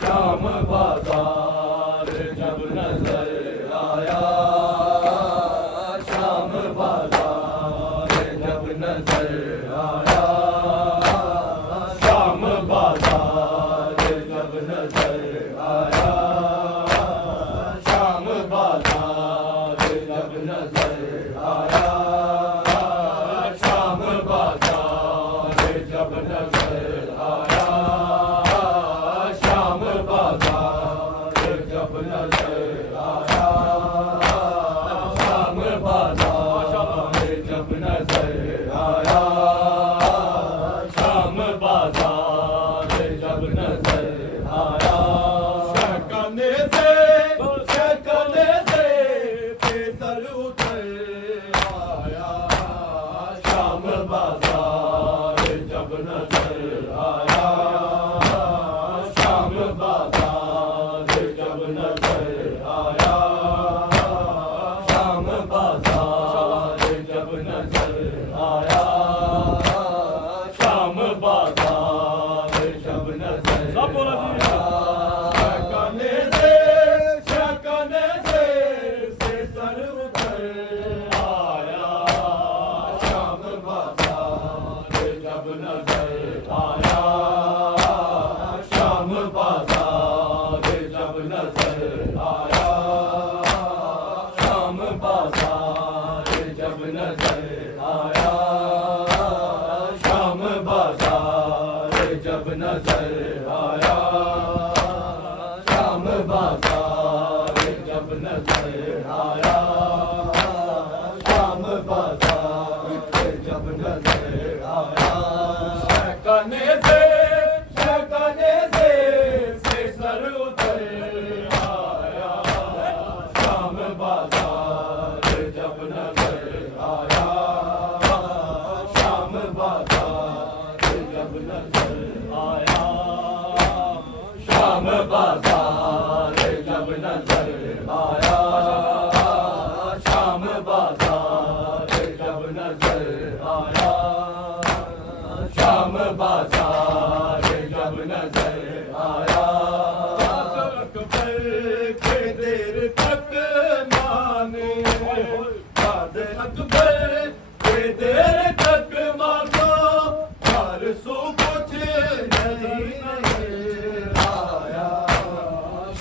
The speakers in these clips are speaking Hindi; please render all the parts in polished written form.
Shama नजर आया, शाम बाजार जब नजर आया, शाम बाजार जब नजर आया, शाम बाजार जब नजर आया, शकने से बेसर उतर आया, शाम बाजार जब नजर आया, शाम बाजार जब नजर आया, शाम बाजार जब नजर आया, शाम बाजार जब नजर आया, शकने से सर उतर आया, शाम बाजार जब नजर आया, शाम बाजार जब नजर आया, शाम बाजार जब नजर आया, शाम बाजार जब नजर आया, शाम बाजार जब नजर आया, शाम बाजार जब नजर आया, शकने से सर उतर आया, शाम बाजार जब नजर आया, शाम बाजार जब नजर आया, शाम बाजार जब नजर आया, शाम बाजार जब नजर आया, शाम बाजार जब नजर आया, अकबर के देर तक माने, बाद अकबर के देर तक मानो, हर सो कुछ नहीं आया,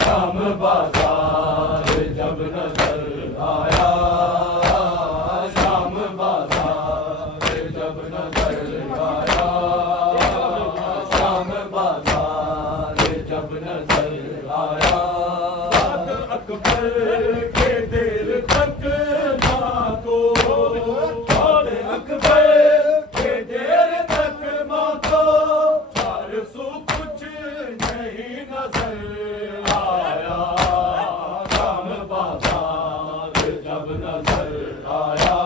शाम बाजार जब नजर आया, शाम बाजार जब नजर आया, शाम बाजार जब नजर आया, अकबर के देर तक माँ को, अकबर के देर तक माँ को, हर सो कुछ नहीं नजर आया, शाम बाजार जब नजर आया,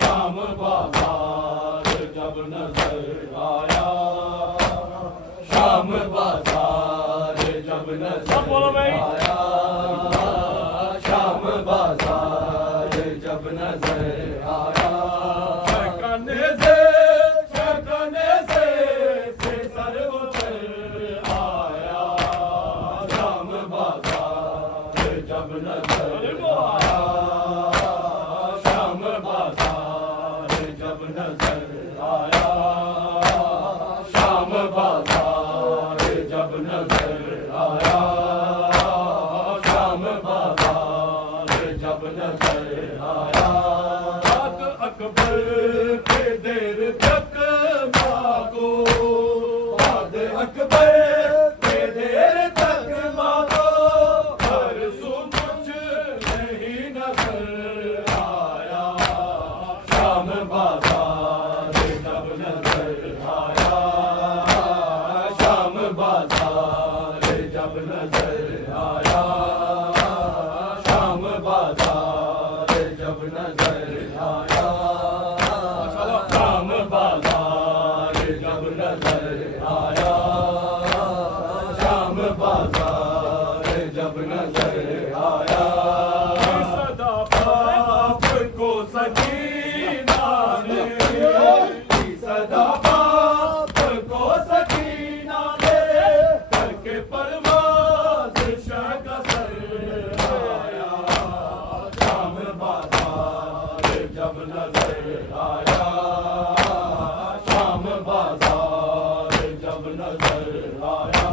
शाम बाजार जब नजर आया, शाम बाजार जब नजर आया, शाम बाजार जब नजर आया, शकने से सर उतर आया, शाम बाजार जब नजर आया, शाम बाजार जब नजर आया, शाम बाजार जब नजर आया, शाम बाजार जब नजर आया, अकबर के देर तक माँ को, बाद अकबर के देर तक माँ को, हर सो कुछ नहीं नजर आया, शाम बाजार जब नजर आया, शाम बाजार जब नजर आया, शाम बाजार जब नजर आया, शाम बाजार जब नजर आया, शाम बाजार जब नजर आया, सदा बाप को सकीना ने, सदा बाप को सकीना ने, करके परवाज़ शकसर आया, शाम बाजार जब नजर आया, शाम बाजार जब नजर आया,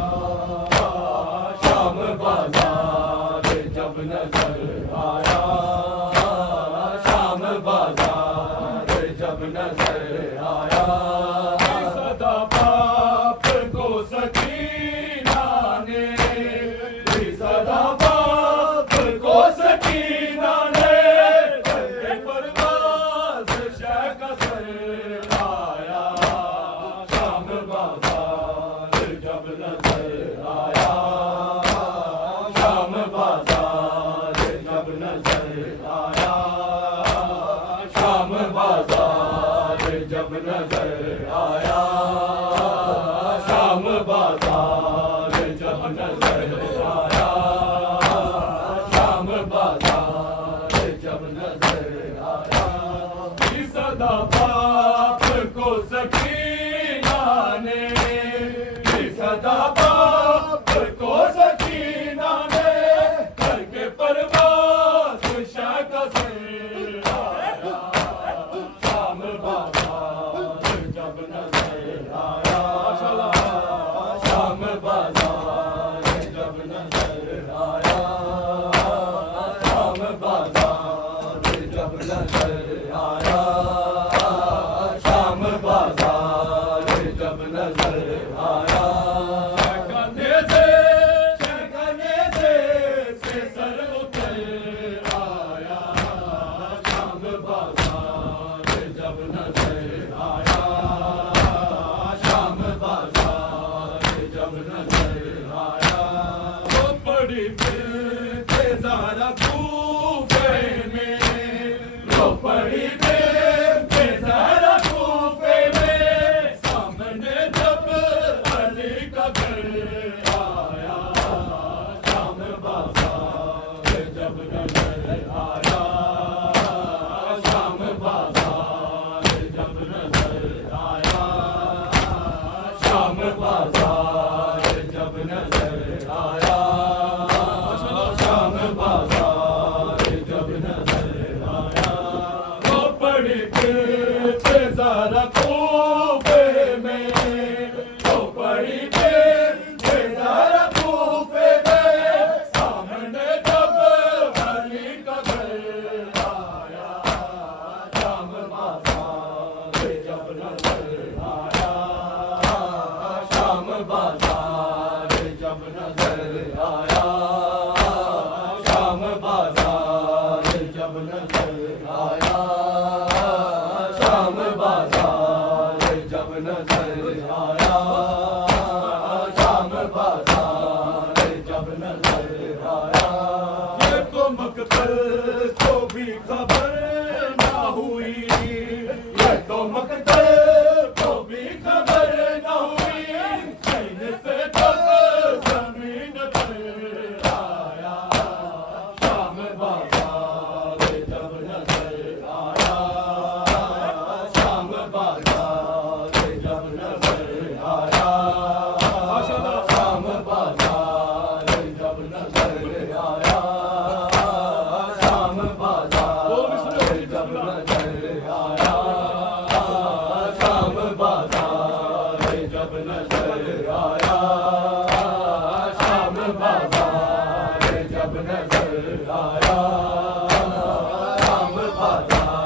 शाम बाजार जब नजर आया, शाम बाजार जब नजर आया, सदा बाप को सकीना ने करके परवास शाका से आया। शाम बाजार जब नजर आया, शाम बाजार जब नजर आया, शाम बाजार जब नजर आया, शाम बाजार जब नजर आया। शहकाने से सर उतर आया, शाम बाजार जब नजर आया, शाम बाजार जब नजर आया। वो बड़ी बेजारा कूफे में, वो बड़ी बेजारा कूफे में, सामने जब अली का घर आया, शाम बाजार जब नजर आया, शाम बाजार जब नजर आया, शाम बाजार जब नजर आया, शाम बाजार जब नजर आया। वो बड़ी बेजारा कूफे में, वो बड़ी बेजारा कूफे में, सामने जब अली का घर आया, शाम बाजार जब नजर आया, शाम बाजार जब नजर आया, शाम बाजार जब नजर आया, शाम बाजार जब नजर आया, शाम बाजार जब नजर आया। ये तो मकतल को भी खबर ना हुई, ये तो मकतल को भी खबर ना हुई, सीने से जब जमीन पर आया, शाम बाजार जब नजर आया, शाम बाजार जब नजर आया, शाम बाजार जब नजर आया, शाम बाजार जब नजर आया, शाम बाजार जब नजर आया, शाम बाजार जब नजर आया, शाम बाजार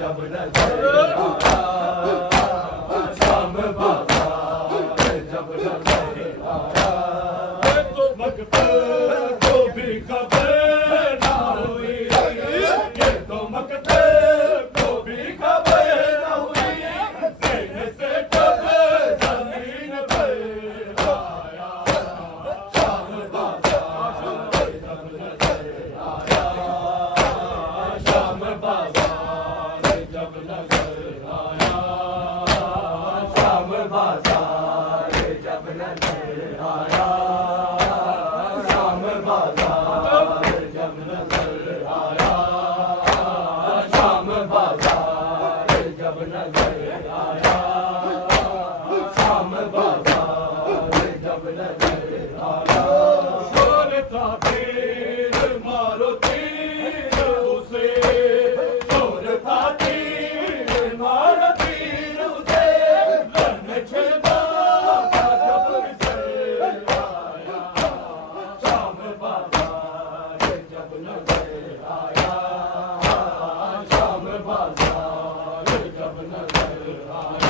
जब नजर आया, शाम बाजार जब नजर आया। ये तो मकतल को भी खबर ना हुई, ये तो मकतल को भी खबर ना हुई, सीने से जब जमीन पर आया, शाम बाजार जब नजर आया, शाम बाजार जब नजर आया, शाम बाजार जब नजर आया, शाम बाजार जब नजर आया, शाम बाजार जब नजर आया, शाम बाजार जब नजर आया। शोर था तीर मारो तीर उसे, शोर था तीर मारो तीर उसे, रन छेदा था जब विसर आया, शाम बाजार जब नजर आया, शाम बाजार जब नजर आया।